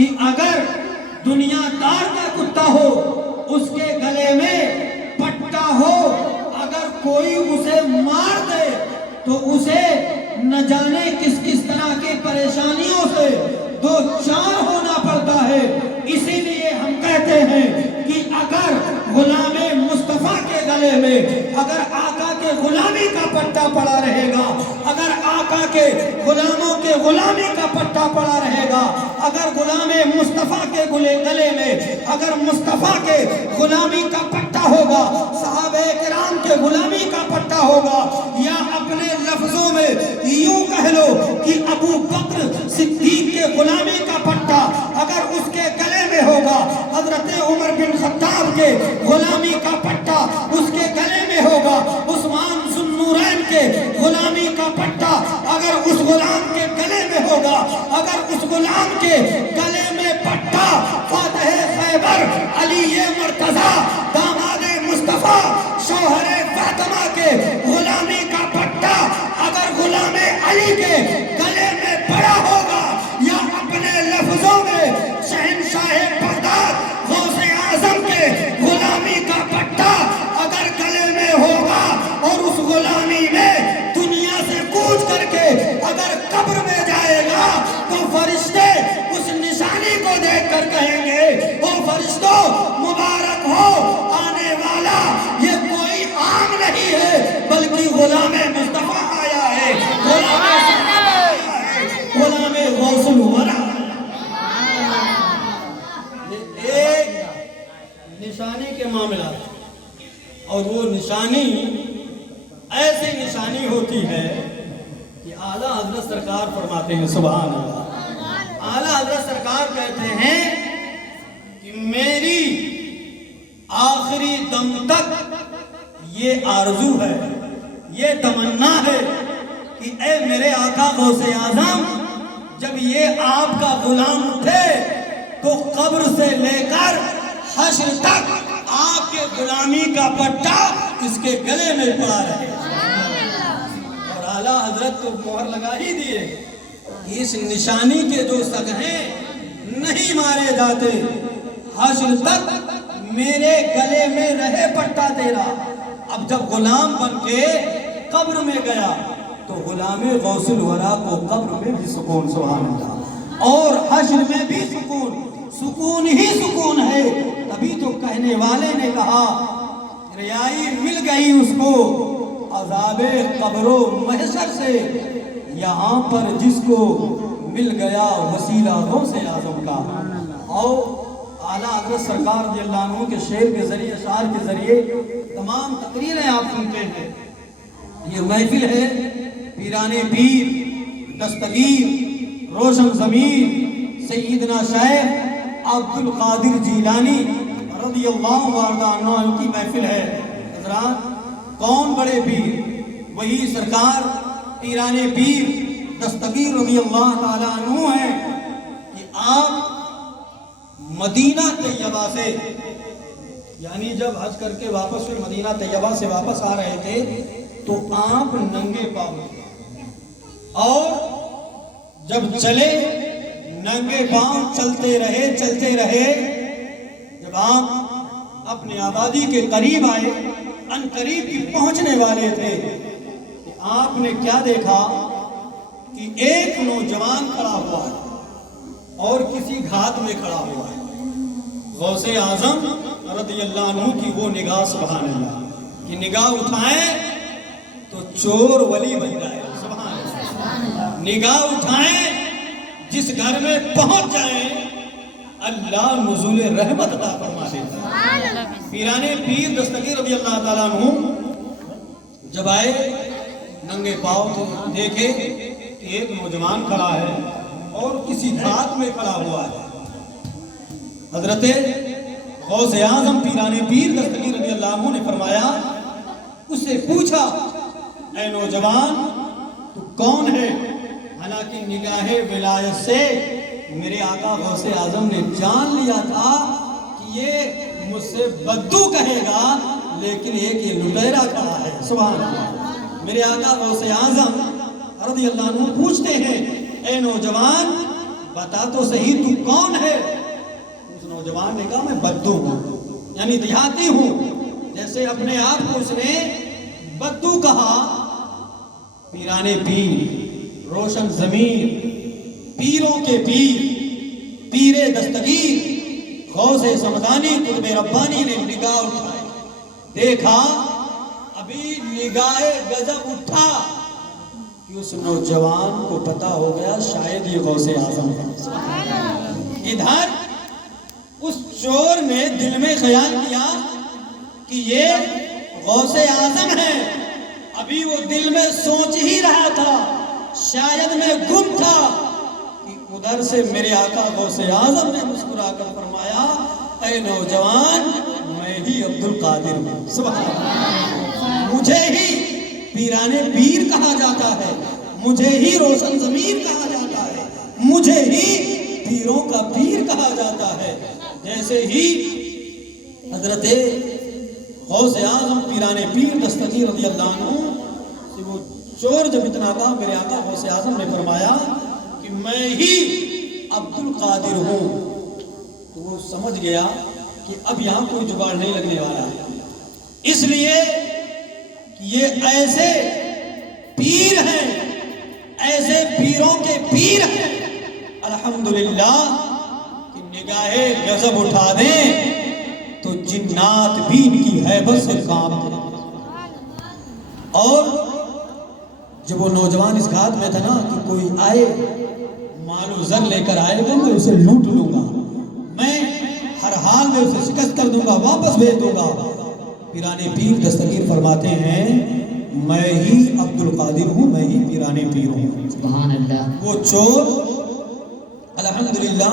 کہ اگر دنیا دار کا کتا ہو اس کے گلے میں پٹا ہو، اگر کوئی اسے مار دے تو اسے نہ جانے کس کس طرح کی پریشانیوں سے دو چار ہونا پڑتا ہے۔ اسی لیے ہم کہتے ہیں کہ اگر غلام مصطفیٰ کے گلے میں اگر آقا کے غلامی کا پٹا پڑا رہے گا، اگر آقا کے غلاموں کے غلامی کا پٹا پڑا رہے گا، اگر غلام مصطفیٰ کے گلے میں اگر مصطفیٰ کے غلامی کا پٹا ہوگا، صحابہ کرام کے غلامی کا پٹا ہوگا، یا اپنے لفظوں میں یوں کہہ لو کہ ابو بکر صدیق کے غلامی کا پٹا اگر اس کے گلے میں ہوگا، حضرت عمر بن خطاب کے غلامی کا پٹا اس کے گلے میں ہوگا، عثمان ذو النورین کے غلامی کا پٹا اگر اس غلام کے گلے میں ہوگا، اگر اس غلام کے گلے میں پٹا فاتح خیبر علی مرتضیٰ داماد مصطفیٰ شوہر فاطمہ کے غلامی کا پٹا اگر غلام علی کے گلے میں پڑا ہوگا، یا اپنے لفظوں میں شہنشاہ بغداد غوث اعظم کے غلامی کا پٹا اگر گلے میں ہوگا، اور اس غلامی میں دنیا سے کوچ کر کے اگر قبر میں جائے گا تو فرشتے اس نشانی کو دیکھ کر کہیں گے او فرشتوں مبارک ہو، آنے والا یہ کوئی عام نہیں ہے بلکہ غلام مصطفیٰ آیا ہے، غلام غوث الورا۔ یہ ایک نشانی کے معاملات، اور وہ نشانی ایسی نشانی ہوتی ہے کہ اعلیٰ حضرت سرکار فرماتے ہیں سبحان اللہ، اعلیٰ حضرت سرکار کہتے ہیں کہ میری آخری دم تک یہ آرزو ہے، یہ تمنا ہے کہ اے میرے آقا غوث اعظم، جب یہ آپ کا غلام اٹھے تو قبر سے لے کر حشر تک آپ کے غلامی کا پٹا اس کے گلے میں پڑا رہے۔ اور اعلیٰ حضرت تو مہر لگا ہی دیے کہ اس نشانی کے جو سگہیں نہیں مارے جاتے، حشر تک میرے گلے میں رہے پٹا تیرا۔ اب جب غلام بن کے قبر میں گیا تو غلام غوث الورا کو قبر میں بھی سکون، سبحان اللہ، اور حشر میں بھی سکون، سکون ہی سکون ہے۔ تبھی تو کہنے والے نے کہا رہائی مل گئی اس کو عذاب قبر و محشر سے، یہاں پر جس کو مل گیا وسیلہ غوث اعظم کا۔ اور اعلیٰ حضرت سرکار رضی اللہ عنہ کے شعر کے ذریعے، اشعار کے ذریعے تمام تقریریں آپ سنتے ہیں۔ یہ محفل ہے پیران پیر دستگیر روشن ضمیر سیدنا شیخ عبد القادر جیلانی رضی اللہ عنہ کی محفل ہے۔ حضرات کون بڑے پیر؟ وہی سرکار پیران پیر دستگیر رضی اللہ تعالیٰ عنہ ہیں کہ آپ مدینہ طیبہ سے، یعنی جب حج کر کے واپس ہوئے مدینہ طیبہ سے واپس آ رہے تھے تو آپ ننگے پاؤں، اور جب چلے ننگے پاؤں چلتے رہے، جب آپ اپنے آبادی کے قریب آئے، ان قریب ہی پہنچنے والے تھے، کہ آپ نے کیا دیکھا کہ ایک نوجوان کھڑا ہوا ہے اور کسی گھات میں کھڑا ہوا ہے۔ غوث اعظم رضی اللہ عنہ کی وہ نگاہ، سبحان اللہ، کہ نگاہ اٹھائیں تو چور ولی بن جائے، سبحان اللہ، نگاہ اٹھائیں جس گھر میں پہنچ جائیں اللہ نزول رحمت عطا فرما دیتا ہے۔ پیران پیر دستگیر رضی اللہ تعالیٰ عنہ جب آئے ننگے پاؤں تو دیکھے کہ ایک نوجوان کھڑا ہے اور کسی گھات میں کھڑا ہوا ہے۔ حضرت غوث اعظم پیران پیر دستگیر رضی اللہ عنہ نے فرمایا، اس سے پوچھا اے نوجوان تو کون ہے؟ حالانکہ نگاہ ولایت سے میرے آقا غوث اعظم نے جان لیا تھا کہ یہ مجھ سے بدو کہے گا، لیکن ایک یہ لٹیرا کھڑا ہے، سبحان اللہ۔ میرے آقا غوث اعظم رضی اللہ عنہ پوچھتے ہیں اے نوجوان بتا تو صحیح تو کون ہے؟ اس نوجوان نے کہا میں بدو ہوں، یعنی دیہاتی ہوں۔ جیسے اپنے آپ کو اس نے بدو کہا، پیران پیر، روشن ضمیر، پیروں کے پیر، پیر دستگیر غوث سمدانی قطب ربانی نے نگاہ اٹھائی، دیکھا ابھی نگاہ غضب اٹھا کہ اس نوجوان کو پتا ہو گیا شاید یہ غوث اعظم ہے۔ ادھر اس چور نے دل میں خیال کیا کہ یہ غوث اعظم ہے، ابھی وہ دل میں سوچ ہی رہا تھا، شاید میں گم تھا کہ ادھر سے میرے آقا غوث اعظم نے مسکرا کر فرمایا اے نوجوان میں ہی عبد القادر ہوں، سبحان اللہ، مجھے ہی پیران پیر کہا جاتا ہے، مجھے ہی روشن ضمیر کہا جاتا ہے، مجھے ہی پیروں کا پیر کہا جاتا ہے۔ جیسے ہی حضرت غوث اعظم پیران پیر دستگیر رضی اللہ عنہ سے وہ چور جب اتنا کہا، میرے آقا غوث اعظم نے فرمایا کہ میں ہی عبد القادر ہوں، تو وہ سمجھ گیا کہ اب یہاں کوئی جگاڑ نہیں لگنے والا، اس لیے کہ یہ ایسے پیر ہیں، ایسے پیروں کے پیر ہیں الحمدللہ کہ نگاہ غضب اٹھا دیں تو جنات بھی ان کی ہیبت سے کانپتے ہیں۔ اور جب وہ نوجوان اس گھات میں تھا نا کہ کوئی آئے مال و زر لے کر آئے گا میں اسے لوٹ لوں گا، میں ہر حال میں اسے شکست کر دوں گا، واپس بھیج دوں گا، پیران پیر دستگیر فرماتے ہیں میں ہی عبد القادر ہوں، میں ہی پیران پیر ہوں، سبحان اللہ۔ وہ چور الحمدللہ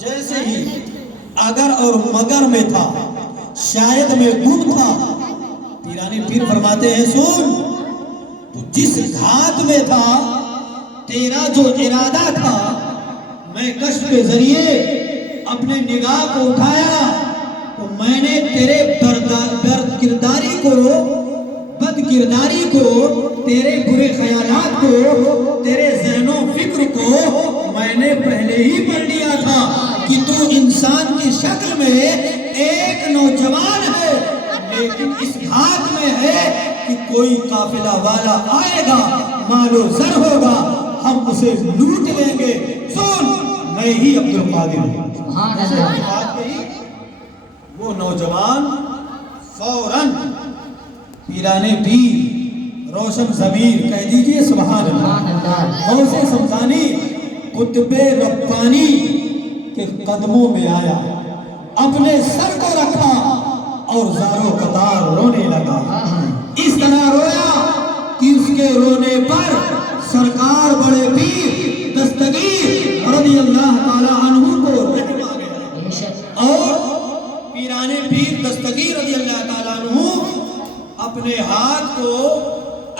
جیسے ہی اگر اور مگر میں تھا، شاید میں گم تھا، پیران پیر فرماتے ہیں سن تو جس گھات میں تھا تیرا جو ارادہ تھا، میں کشف کے ذریعے اپنے نگاہ کو اٹھایا تو میں نے تیرے بد کرداری کو، تیرے برے خیالات کو، تیرے ذہن و فکر کو میں نے پہلے ہی پڑھ لیا تھا کہ تو انسان کی شکل میں ایک نوجوان ہے، لیکن اس گھات میں ہے کہ کوئی قافلہ والا آئے گا، مال و زر ہوگا، ہم اسے لوٹ لیں گے، سن میں ہی عبد القادر ہوں، سبحان اللہ۔ بات کہی وہ نوجوان فوراً پیران پیر روشن ضمیر کہہ دیجئے سبحان اللہ، غوث سمدانی قطب ربانی کے قدموں میں آیا، اپنے سر کو رکھا اور زاروں قطار رونے لگا، اس طرح رویا کہ اس کے رونے پر سرکار بڑے پیر دستگیر رضی اللہ تعالی عنہ کو رحم آ گیا، اور پیران پیر دستگیر رضی اللہ تعالی عنہ اپنے ہاتھ کو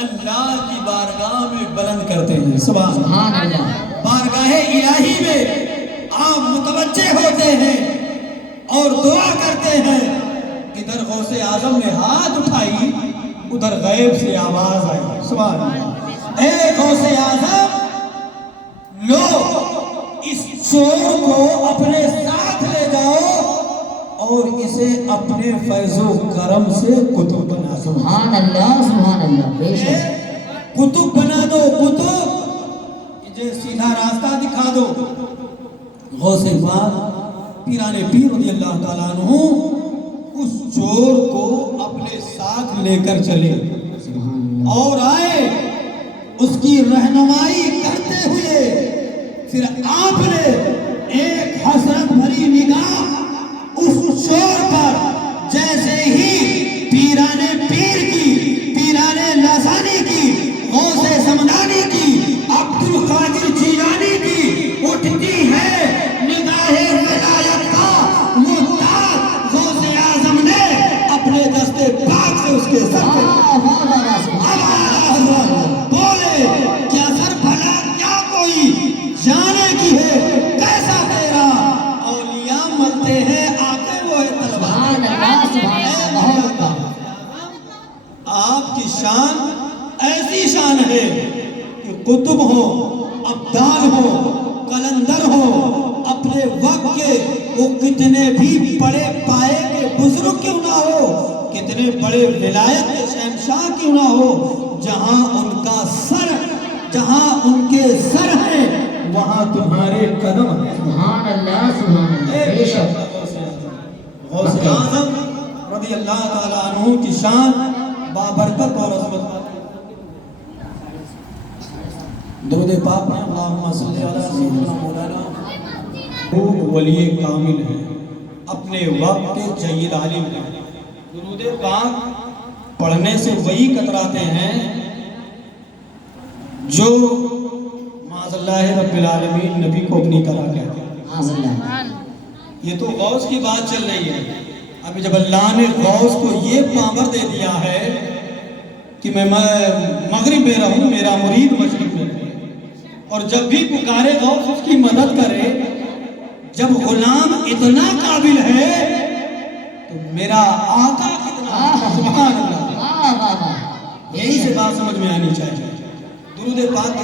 اللہ کی بارگاہ میں بلند کرتے ہیں، سبحان اللہ، بارگاہ الہی میں آپ متوجہ ہوتے ہیں اور دعا کرتے ہیں۔ ادھر غوث اعظم نے ہاتھ اٹھائی، ادھر غیب سے آواز آئی، سبحان اللہ، اے غوث اعظم لو اس چور کو اپنے ساتھ لے جاؤ اور اسے اپنے فیض و کرم سے قطب بنا دو، سبحان اللہ، سبحان اللہ، بے شک قطب بنا دو، قطب مجھے سیدھا راستہ دکھا دو۔ غوث پاک پیران پیر رضی اللہ تعالیٰ عنہ اس چور کو اپنے ساتھ لے کر چلے اور آئے، اس کی رہنمائی کرتے ہوئے پھر آپ نے ایک حسرت بھری نگاہ اس چور پر، جیسے ہی پیران پیر کی، پیران لسانی کی، غوث سمدانی کی، عبد القادر جیلانی کی اٹھتی ہے نگاہ ولایت کا محتاج، غوث اعظم نے اپنے دستے پاک سے اس کے سر پہ بولے کیا سر بھلا کیا کوئی جانے کی ہے، کیسے وقت کے وہ کتنے بھی بڑے پائے کے بزرگ کیوں نہ ہو، کتنے بڑے ولایت کے شہنشاہ کیوں نہ ہو، جہاں ان کا سر، جہاں ان کے سر ہیں وہاں تمہارے قدم ہیں۔ سبحان اللہ سبحان اللہ، بے شک غوث اعظم رضی اللہ تعالیٰ عنہ کی شان بابرکت اور عظمت۔ درود پاک میں اللہم صلی علی سیدنا مولانا۔ وہ ولی کامل ہے، اپنے وقت کے جید عالم ہیں۔ درود پاک پڑھنے سے وہی کتراتے ہیں جو معاذ اللہ رب العالمین نبی کو اپنی طرح کہتے ہیں۔ معاذ اللہ۔ یہ تو غوث کی بات چل رہی ہے۔ ابھی جب اللہ نے غوث کو یہ پاور دے دیا ہے کہ میں مغرب میں رہوں، میرا مرید مشرق میں رہے، اور جب بھی پکارے غوث اس کی مدد کرے، جب غلام اتنا قابل ہے تو میرا آقا کتنا، سبحان اللہ۔ یہی سے بات سمجھ میں آنی چاہیے۔ درود پاک